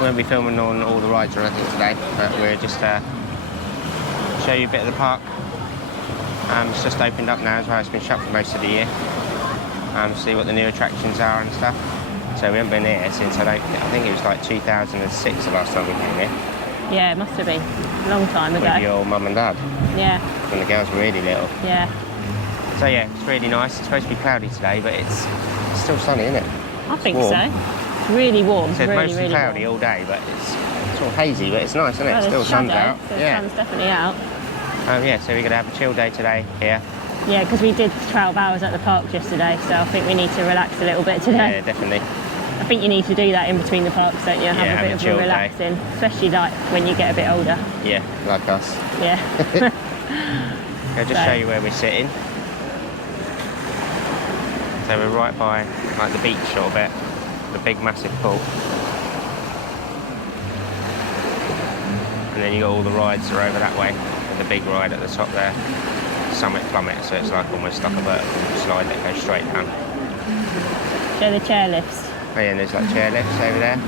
We won't be filming on all the rides or anything today, but we're just show you a bit of the park. It's just opened up now as well. It's been shut for most of the year. See what the new attractions are and stuff. So we haven't been here since I think it was like 2006 the last time we came here. Yeah, it must have been a long time ago. With your mum and dad. Yeah. When the girls were really little. Yeah. So yeah, it's really nice. It's supposed to be cloudy today, but it's still sunny, isn't it? I think so. It's really warm. So it's really, mostly really cloudy warm. all day, but it's all hazy, but it's nice, isn't it? Well, Still sun's out. The sun's definitely out. Yeah, so we're going to have a chill day today here. Yeah, because we did 12 hours at the park yesterday, so I think we need to relax a little bit today. Yeah, definitely. I think you need to do that in between the parks, don't you? Have a bit of a relaxing, especially like when you get a bit older. Yeah, like us. Yeah. I'll just show you where we're sitting. So we're right by like the beach sort of bit, the big massive pool. And then you got all the rides are over that way. The big ride at the top there, Summit Plummet, so it's like almost like a vertical slide that goes straight down. They're the chair lifts. Oh yeah, and there's like chair lifts over there.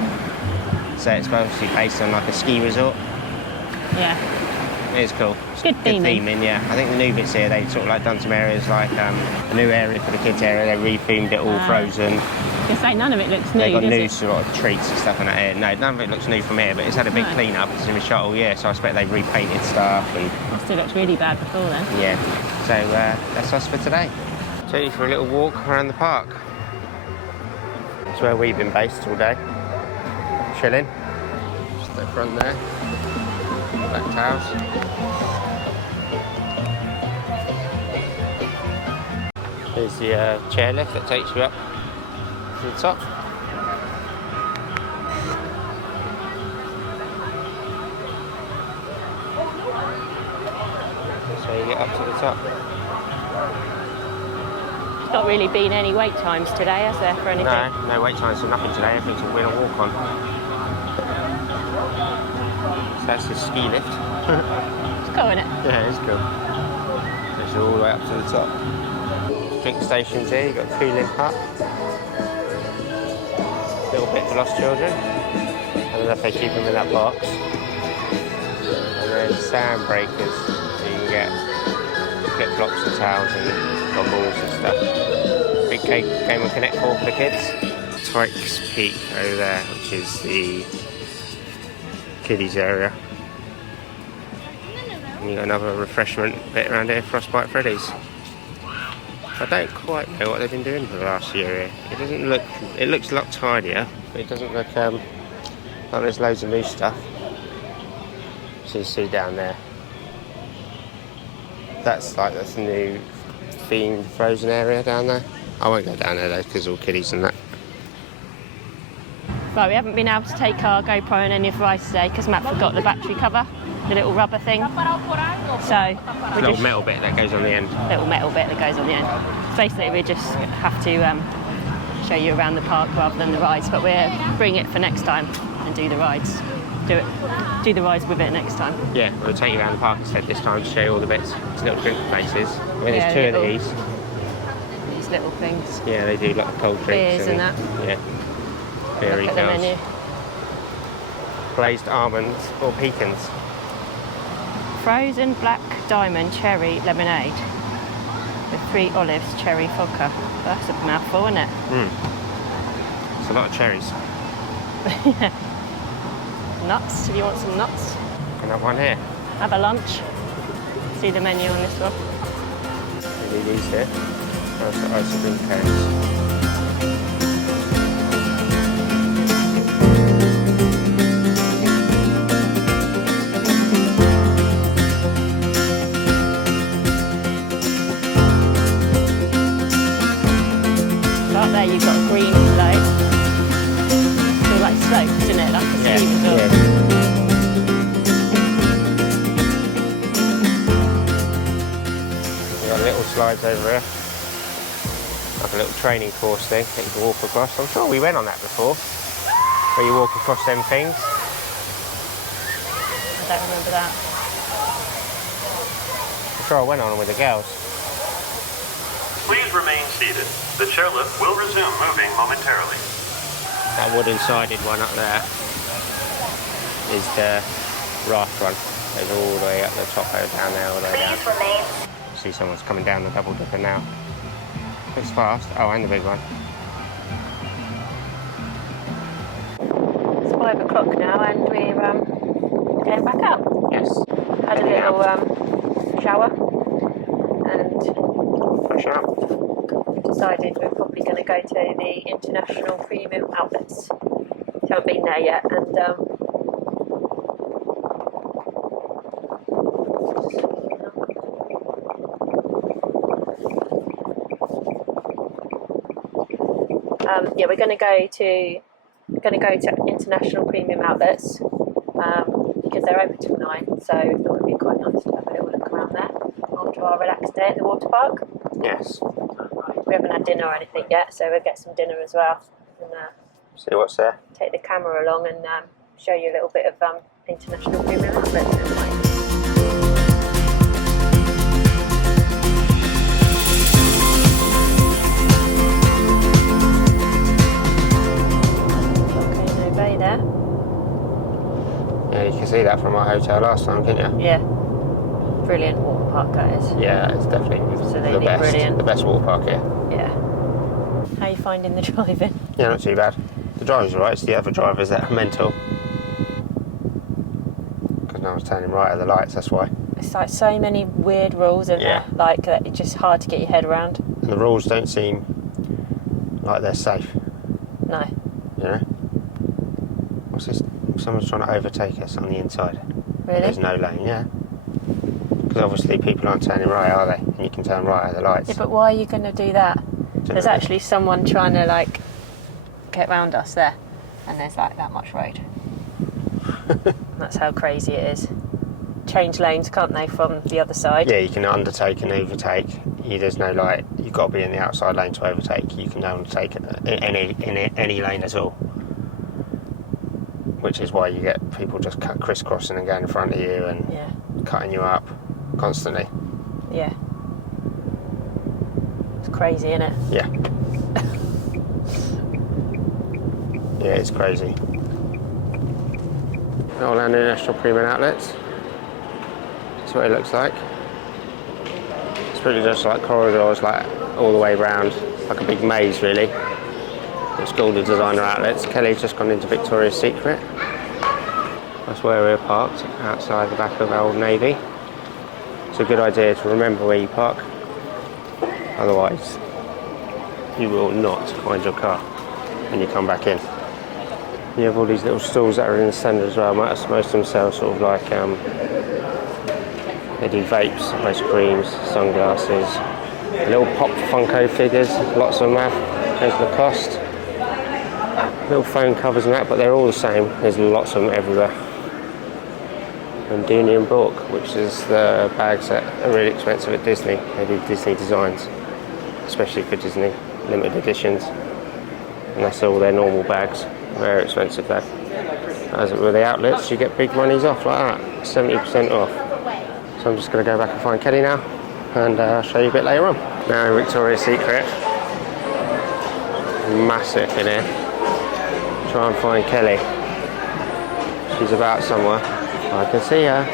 So it's mostly based on like a ski resort. Yeah. It's cool. Good theming. Yeah. I think the new bits here, they've sort of like done some areas like a new area for the kids area. They rethemed it all frozen. You say none of it looks new. They've got new sort of treats and stuff in that area. No, none of it looks new from here, but it's had a big clean up. It's been shot all year, so I expect they've repainted stuff. And it still looks really bad before then. Yeah. So that's us for today. Take you for a little walk around the park. That's where we've been based all day. Chilling. Just the front there. Black tiles. There's the chairlift that takes you up to the top. So you get up to the top. There's not really been any wait times today, has there, for anything? No wait times for nothing today. Everything's a win or walk on. So that's the ski lift. It's cool, isn't it? Yeah, it's cool. It's all the way up to the top. Drink stations here, you've got cooling hut. Little bit for lost children. I don't know if they keep them in that box. And then sand breakers, so you can get flip-flops and towels and goggles and stuff. Big game of Connect 4 for the kids. Tykes Peak over there, which is the Kiddies area. And you got another refreshment bit around here, Frostbite Freddy's. I don't quite know what they've been doing for the last year here. It doesn't look, it looks a lot tidier, but it doesn't look like there's loads of new stuff. So you see down there. That's the new themed frozen area down there. I won't go down there though, because all kiddies and that. Right, we haven't been able to take our GoPro on any of the rides today because Matt forgot the battery cover, the little rubber thing. So a little metal bit that goes on the end. Little metal bit that goes on the end. Basically, we just have to show you around the park rather than the rides, but we'll bring it for next time and do the rides. Do the rides with it next time. Yeah, we'll take you around the park instead this time to show you all the bits. It's little drink places. I mean, there's two of these. These little things. Yeah, they do like cold drinks. Beers and that. Yeah. Beery Look at the menu. Glazed almonds or pecans. Frozen black diamond cherry lemonade with 3 olives cherry vodka. That's a mouthful, isn't it? It's a lot of cherries. Yeah. Nuts, if you want some nuts. And that one here. Have a lunch. See the menu on this one. These here. That's the ice cream cones. There you've got green below. It's all like slopes, isn't it? Like a ski resort. Yeah. We've got little slides over here. Like a little training course thing that you can walk across. I'm sure we went on that before. Where you walk across them things. I don't remember that. I'm sure I went on with the girls. Please remain seated. The chairlift will resume moving momentarily. That wooden sided one up there. is the raft one. Goes all the way up the top, down there, all the way down. See someone's coming down the double dipper now. It's fast. Oh, and the big one. It's 5 o'clock now and we're going back out. Yes. Had a little shower and freshen up. Decided we're probably going to go to the International Premium Outlets. Haven't been there yet, and yeah, we're going to go to International Premium Outlets because they're open till 9. So I thought it'd be quite nice to have a little look around there after our relaxed day at the water park. Yes. We haven't had dinner or anything yet, so we'll get some dinner as well. And, see what's there. take the camera along and show you a little bit of International Premium Outlets. Volcano Bay there. Yeah, you can see that from our hotel last time, can't you? Yeah. Brilliant water park that is. Yeah, it's definitely Brilliant. the best water park here. Yeah. How are you finding the driving? Yeah, not too bad. The driver's alright, it's the other drivers that are mental. Because no one's turning right at the lights, that's why. It's like so many weird rules, isn't there? Like it's just hard to get your head around. And the rules don't seem like they're safe. No. You know? What's this? Someone's trying to overtake us on the inside. Really? There's no lane, yeah. Because obviously people aren't turning right, are they? And you can turn right at the lights. Yeah, but why are you going to do that? There's actually someone trying to like get round us there, and there's like that much road. That's how crazy it is. Change lanes, can't they, from the other side? Yeah, you can undertake and overtake. There's no light. You've got to be in the outside lane to overtake. You can undertake in any lane at all. Which is why you get people just crisscrossing and going in front of you and cutting you up constantly. Yeah. It's crazy, isn't it? Yeah. Yeah, it's crazy. Orlando National Premium Outlets. That's what it looks like. It's pretty just like corridors, like all the way round, like a big maze, really. It's got all the designer outlets. Kelly's just gone into Victoria's Secret. That's where we're parked, outside the back of Old Navy. It's a good idea to remember where you park. Otherwise, you will not find your car when you come back in. You have all these little stalls that are in the centre as well. Most of them sell sort of like, they do vapes, ice creams, sunglasses, little pop Funko figures, lots of them have. There's the cost. Little phone covers and that, but they're all the same. There's lots of them everywhere. And Dooney and Bourke, which is the bags that are really expensive at Disney. They do Disney designs, especially for Disney limited editions. And that's all their normal bags. Very expensive though. As with the outlets, you get big monies off like that, 70% off. So I'm just going to go back and find Kelly now, and I'll show you a bit later on. Now in Victoria's Secret. Massive in here. Try and find Kelly. She's about somewhere. I can see her.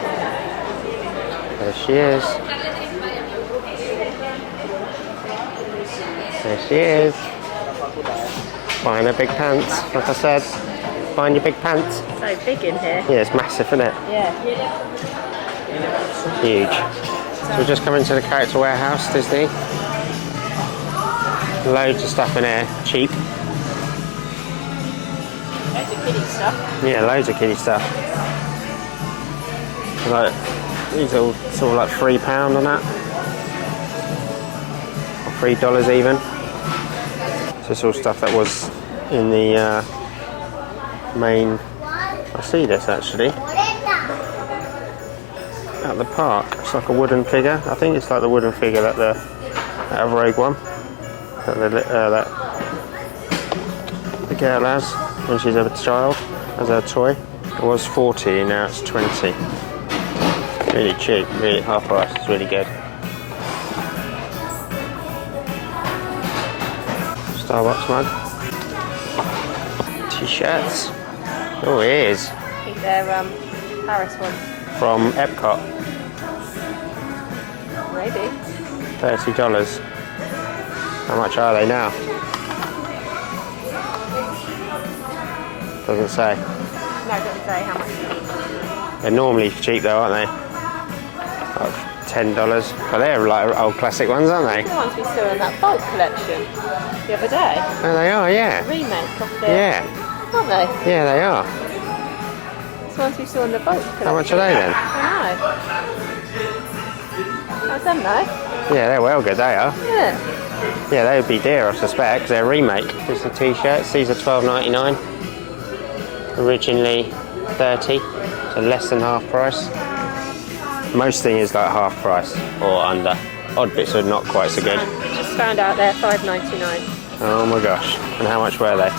There she is. There she is. Buying her big pants, like I said. Buying your big pants. So big in here. Yeah, it's massive, isn't it? Yeah. Huge. So we're just coming to the character warehouse, Disney. Loads of stuff in here, cheap. Loads of kiddie stuff. Yeah, loads of kiddie stuff. Like, these are all sort of like £3 on that. Or $3 even. So it's all stuff that was in the main... I see this actually. At the park. It's like a wooden figure. I think it's like the wooden figure that that Rogue one. That the girl has when she's a child as a toy. It was 40, now it's 20. Really cheap, really half price. It's really good. Starbucks mug. T-shirts. Oh, it is. think they're Paris ones. From Epcot. Maybe. $30. How much are they now? Doesn't say. No, it doesn't say how much. They're normally cheap though, aren't they? Like $10. But they're like old classic ones, aren't they? The ones we saw in that bulk collection the other day. Oh, they are, yeah. Remake of the... Yeah. Aren't they? Yeah, they are. It's the ones we saw in the bulk collection. How much are they then? I know. How's them though? Yeah, they're well good, they are. Yeah. Yeah, they would be dear, I suspect, because they're a remake. Here's the t-shirts. These are $12.99. Originally $30, so less than half price. Most thing is like half price or under. Odd bits are not quite so good. Just found out they're $5.99. Oh my gosh. And how much were they?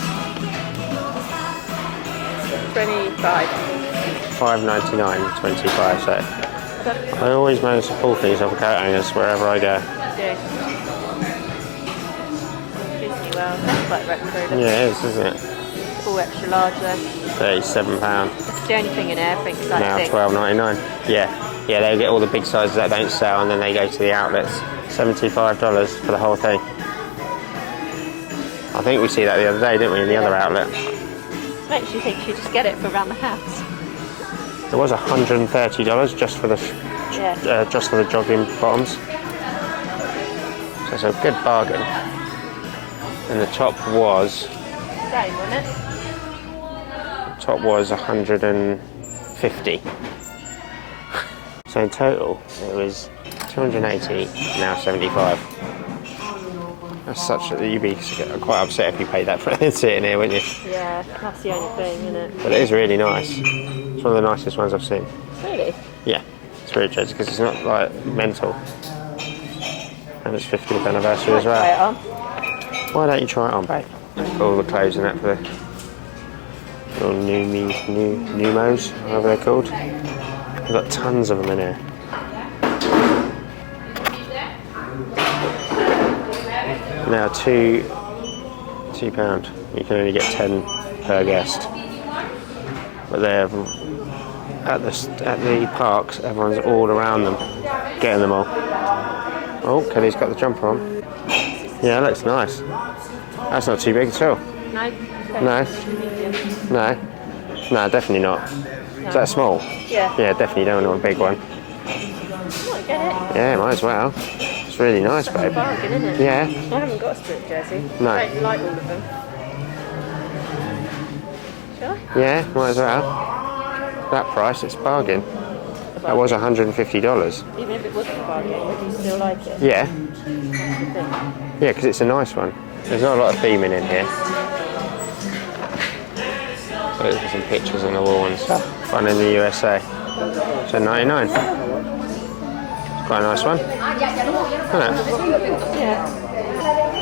25. $5.99, 25, so I always manage to pull things off coat hangers wherever I go. Yeah. Disney World, that's quite retro. Yeah, it is, isn't it? All extra large though. £37. It's the only thing in there, I think, is that Now big. $12.99. Yeah, they get all the big sizes that don't sell, and then they go to the outlets. $75 for the whole thing. I think we see that the other day, didn't we, in the other outlet? Makes you think you just get it for around the house. There was $130 just for the jogging bottoms. So it's a good bargain. And the top was Same, wasn't it? $150. So in total, it was $280, now $75. That's such that you'd be quite upset if you paid that for it sitting here, wouldn't you? Yeah, that's the only thing, isn't it? But it is really nice. It's one of the nicest ones I've seen. Really? Yeah, it's really interesting because it's not like mental. And it's 50th anniversary as well. Try it on. Why don't you try it on, babe? Put all the clothes in that for the little Numos, whatever they're called. We've got tons of them in here. Now £2. You can only get 10 per guest. But they're at the parks. Everyone's all around them, getting them all. Oh, Kelly's got the jumper on. Yeah, it looks nice. That's not too big at all. No. No. No. No, definitely not. No. Is that small? Yeah. Yeah, definitely don't want a big one. Might get it. Yeah, might as well. It's really nice, It's a babe. bargain, isn't it? Yeah. I haven't got a split jersey. No. I don't like all of them. Shall I? Yeah, might as well. That price, it's a bargain. That was $150. Even if it wasn't a bargain, would you still like it? Yeah. That's the thing. Yeah, because it's a nice one. There's not a lot of theming in here. So there's some pictures on the wall and stuff. Fun in the USA. So 99. It's quite a nice one. Isn't it? Yeah.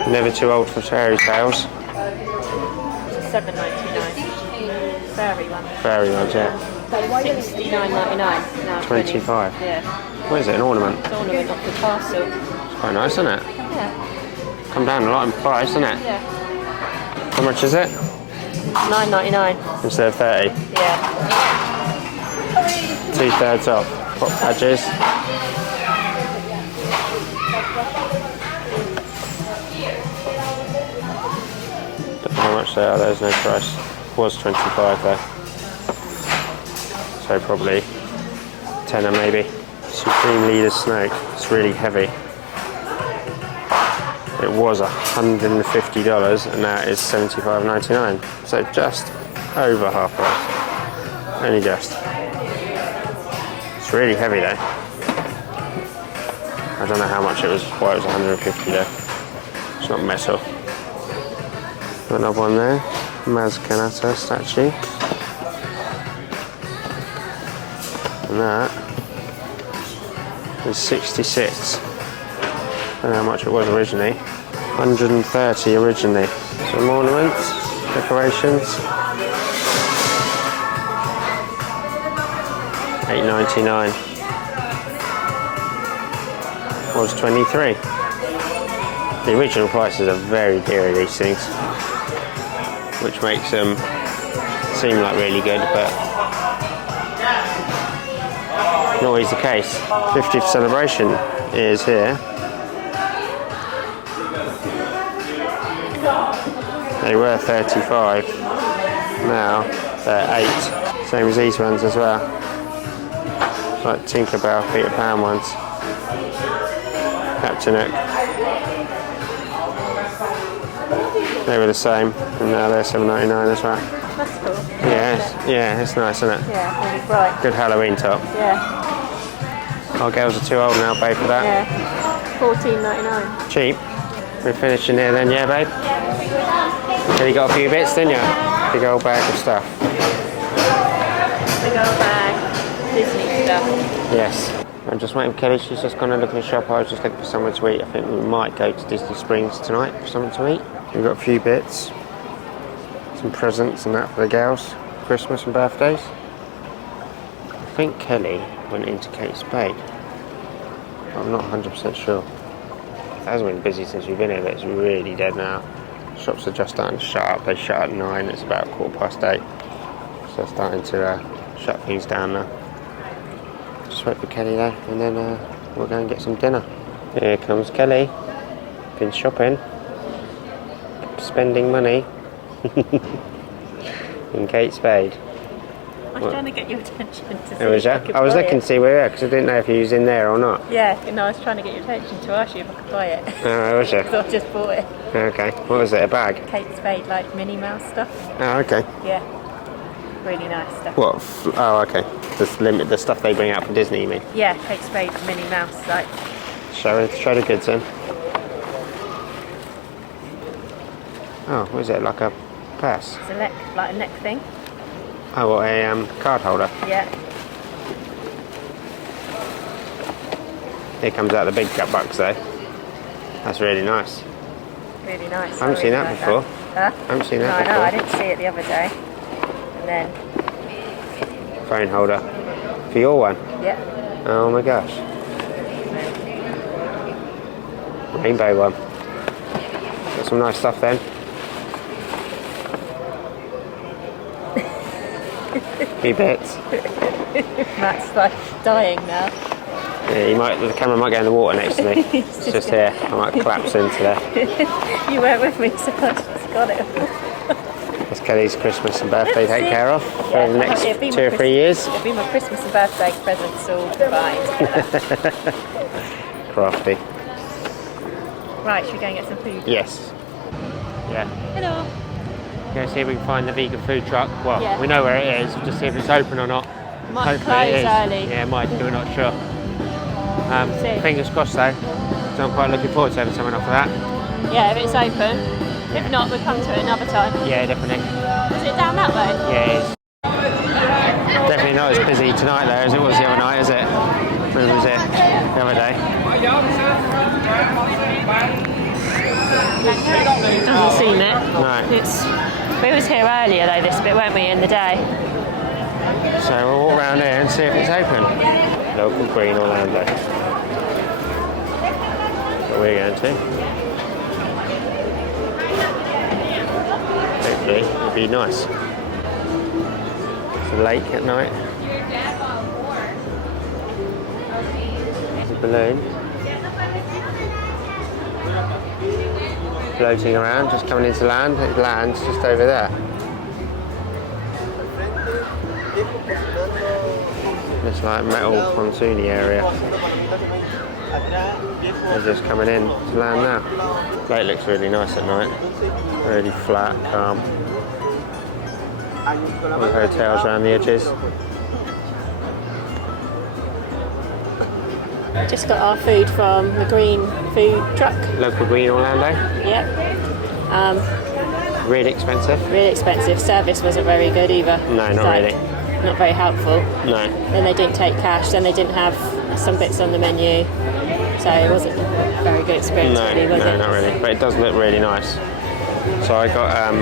Never too old for fairy tales. It's $7.99. Fairy one. Fairy ones, yeah. $69.99 now. 25. Yeah. What is it, an ornament? It's ornament of the castle. It's quite nice, isn't it? Yeah. Come down a lot in price, isn't it? Yeah. How much is it? $9.99. Instead of 30. Yeah. 2/3 off. Pop badges. Don't know how much they are, there's no price. Was 25 though. So probably tenner maybe. Supreme Leader Snake. It's really heavy. It was $150 and now it's $75.99. So just over half price. Only just. It's really heavy though. I don't know how much it was, why it was 150 though. It's not metal. Got another one there. Maz Kanata statue. And that is 66. I don't know how much it was originally. 130 originally. Some ornaments, decorations. $8.99. Was 23. The original prices are very dear, these things, which makes them seem like really good, but Not always the case. 50th celebration is here. They were 35. Now they're 8. Same as these ones as well. Like Tinkerbell, Peter Pan ones. Captain Hook. They were the same, and now they're $7.99 as well. That's cool. Yeah, it's nice, isn't it? Yeah, really bright. Good Halloween top. Yeah. Our girls are too old now, babe, for that. Yeah. $14.99. Cheap. We're finishing here then, yeah, babe? So you got a few bits, didn't you? Big old bag of stuff. Big old bag. Disney stuff. Yes. I'm just waiting for Kelly. She's just gone to look in the shop. I was just looking for somewhere to eat. I think we might go to Disney Springs tonight for something to eat. We've got a few bits. Some presents and that for the girls. Christmas and birthdays. I think Kelly went into Kate Spade. I'm not 100% sure. It hasn't been busy since we've been here, but it's really dead now. Shops are just starting to shut up. They shut at 9. It's about 8:15. So they're starting to shut things down now. Just wait for Kelly there, and then we'll go and get some dinner. Here comes Kelly. Been shopping. Spending money. In Kate Spade. I was trying to get your attention to see. Oh, was you? I was looking to see where you were because I didn't know if you was in there or not. Yeah, no, I was trying to get your attention to ask you if I could buy it. Oh, was you? So I just bought it. Okay. What was it? A bag? Kate Spade, like Minnie Mouse stuff. Oh, okay. Yeah. Really nice stuff. What? Oh, okay. The stuff they bring out from Disney, you mean? Yeah, Kate Spade, Minnie Mouse, like. Show the goods in. Oh, what is it? Like a purse? It's like a neck thing. Oh, what, a card holder? Yeah. Here comes out the big gut bucks though. That's really nice. Really nice. I haven't seen that before. Huh? I haven't seen that No, before. I didn't see it the other day. And then. Phone holder. For your one? Yeah. Oh my gosh. Rainbow one. Got some nice stuff then. Few bits. Matt's like dying now. Yeah, the camera might go in the water next to me. It's just here. I might collapse into there. You weren't with me, so I just got it. That's Kelly's Christmas and birthday to take care of for Yeah, the next it'll be 2 or 3 years. It'll be my Christmas and birthday presents all combined together. Crafty. Right, should we go and get some food? Yes. Yeah. Hello. Go see if we can find the vegan food truck. Well, Yeah. we know where it is. We'll just see if it's open or not. Might Hopefully it close is. early. Yeah, it might do. We're not sure. See. Fingers crossed though. So I'm quite looking forward to having something off of that. Yeah, if it's open. If not, we'll come to it another time. Yeah, definitely. Is it down that way? Yeah, it is. Definitely not as busy tonight though as it was the other night, is it? When was it the other day? Doesn't seem it. No. We was here earlier though, this bit, weren't we, in the day? So we'll walk around here and see if it's open. Local Green Orlando. That's what we're going to. Hopefully it'll be nice. It's a lake at night. There's a balloon. Floating around, just coming into land. It lands just over there. It's like metal pontoony area. They're just coming in to land now. Lake looks really nice at night. Really flat, calm. All the hotels around the edges. Just got our food from the green food truck. Local Green Orlando. Yep. Really expensive. Really expensive. Service wasn't very good either. No, not really. Not very helpful. No. Then they didn't take cash. Then they didn't have some bits on the menu. So it wasn't a very good experience, really, was it? Not really. But it does look really nice. So I got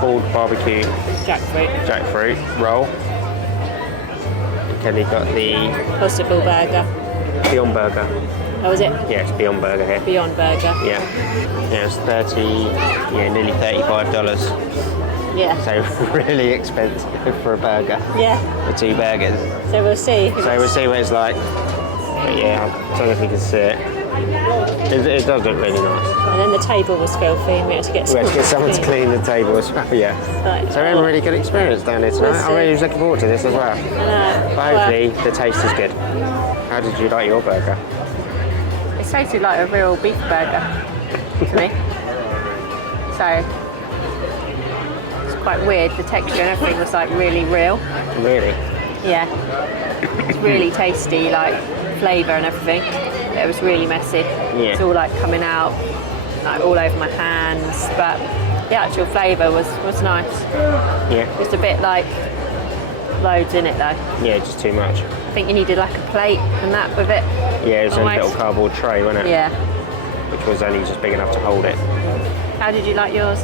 pulled barbecue jackfruit roll. Kelly got the Possible burger. Beyond Burger. Oh, was it? Yeah, it's Beyond Burger here. Beyond burger. Yeah. Yeah, it's nearly $35. Yeah. So really expensive for a burger. Yeah. For 2 burgers. So we'll see. So we'll see what it's like. But yeah, I don't know if you can see it. It does look really nice. And then the table was filthy and we had to get someone to clean the table as well, yeah. Right. So we had a really good experience down here tonight. I really was looking forward to this as well. But hopefully the taste is good. How did you like your burger? It tasted like a real beef burger to me. So it's quite weird. The texture and everything was like really real. Really? Yeah. It's really tasty, like flavour and everything. It was really messy. Yeah. It's all like coming out, like all over my hands. But the actual flavour was nice. Yeah. Just a bit like loads in it though. Yeah, just too much. I think you needed like a plate and that with it. Yeah, it was Almost. a little cardboard tray, wasn't it? Yeah. Which was only just big enough to hold it. How did you like yours?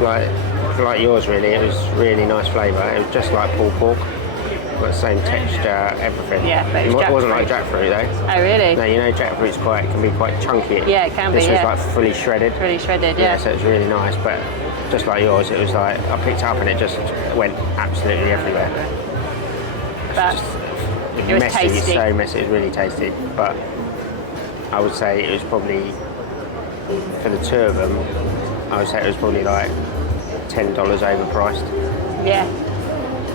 Like yours really, it was really nice flavour. It was just like pulled pork. Got the same texture, everything. Yeah, but it was wasn't like jackfruit. jackfruit though. Oh really? No, you know jackfruit's can be quite chunky. Yeah, it can be. This was Yeah. like fully shredded. Really shredded. Yeah. So it was really nice. But just like yours, it was like I picked it up and it just went absolutely everywhere. But It's it was messy. tasty. It's so messy. It's really tasty. But I would say it was probably for the 2 of them. I would say it was probably like $10 overpriced Yeah.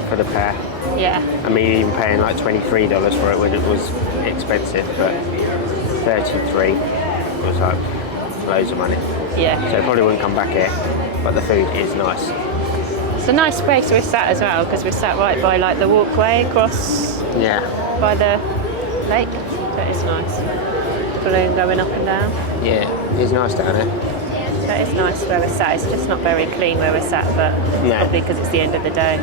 for the pair. Yeah. I mean, even paying like $23 for it when it was expensive, but 33 was like loads of money. Yeah. So I probably wouldn't come back here, but the food is nice. It's a nice place we're sat as well because we're sat right by like the walkway across Yeah. by the lake. So it's nice. Balloon going up and down. Yeah, it's nice down here. So it's nice where we're sat. It's just not very clean where we're sat, but No. probably because it's the end of the day.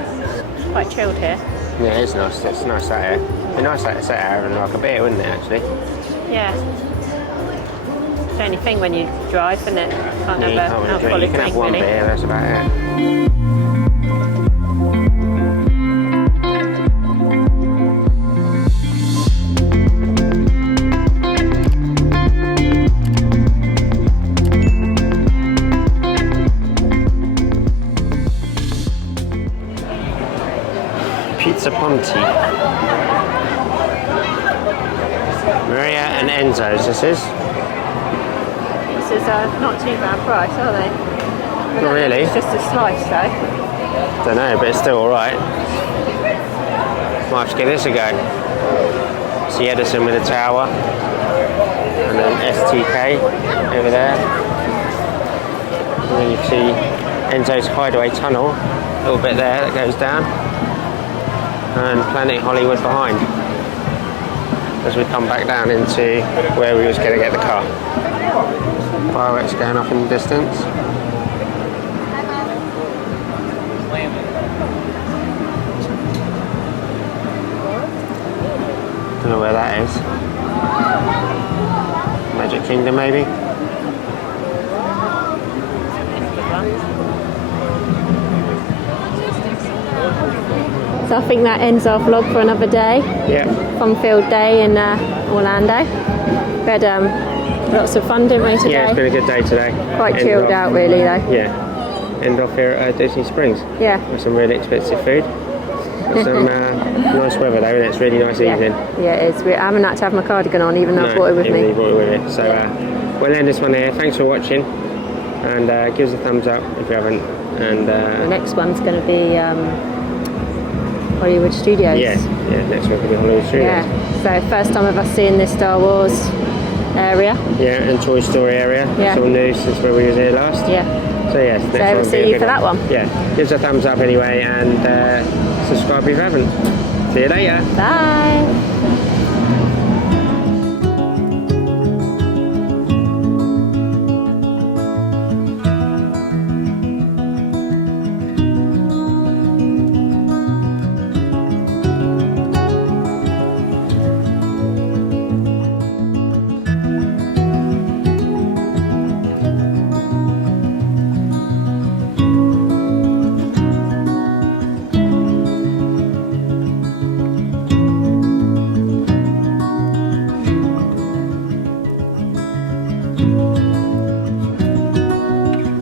It's quite chilled here. Yeah, it's nice. It's nice out here. It'd be nice to sit out and like a beer, wouldn't it, actually? Yeah. It's the only thing when you drive, isn't it? Can't have Yeah, you an can't really drink. alcoholic You can have drink, one really. beer, that's about it. Pizza Ponti. Maria and Enzo's, this is. This is not too bad price, are they? Not really. It's just a slice, though. Don't know, but it's still alright. Might have to give this a go. See Edison with a tower. And then STK over there. And then you see Enzo's Hideaway Tunnel, a little bit there that goes down. And Planet Hollywood behind. As we come back down into where we was going to get the car. Fireworks going off in the distance. Don't know where that is. Magic Kingdom maybe? So I think that ends our vlog for another day. Yeah. Fun field day in Orlando. We had lots of fun, didn't we, today? Yeah, it's been a good day today. Quite End chilled off- out, really, though. Yeah. End off here at Disney Springs. Yeah. With some really expensive food. Got some nice weather though, and it's really nice evening. Yeah, it is. I haven't had to have my cardigan on, even though I brought it with even though me. you brought it with you. So we'll end this one here. Thanks for watching, and give us a thumbs up if you haven't. And The next one's going to be Hollywood Studios. yeah, next one will be Hollywood Studios. Yeah. So first time of us seeing this Star Wars area. Yeah, and Toy Story area. Yeah. It's all new since when we was here last. Yeah. So yes, next So one will see be a you big for that one. Yeah, give us a thumbs up anyway, and subscribe if you haven't. See you later. Bye.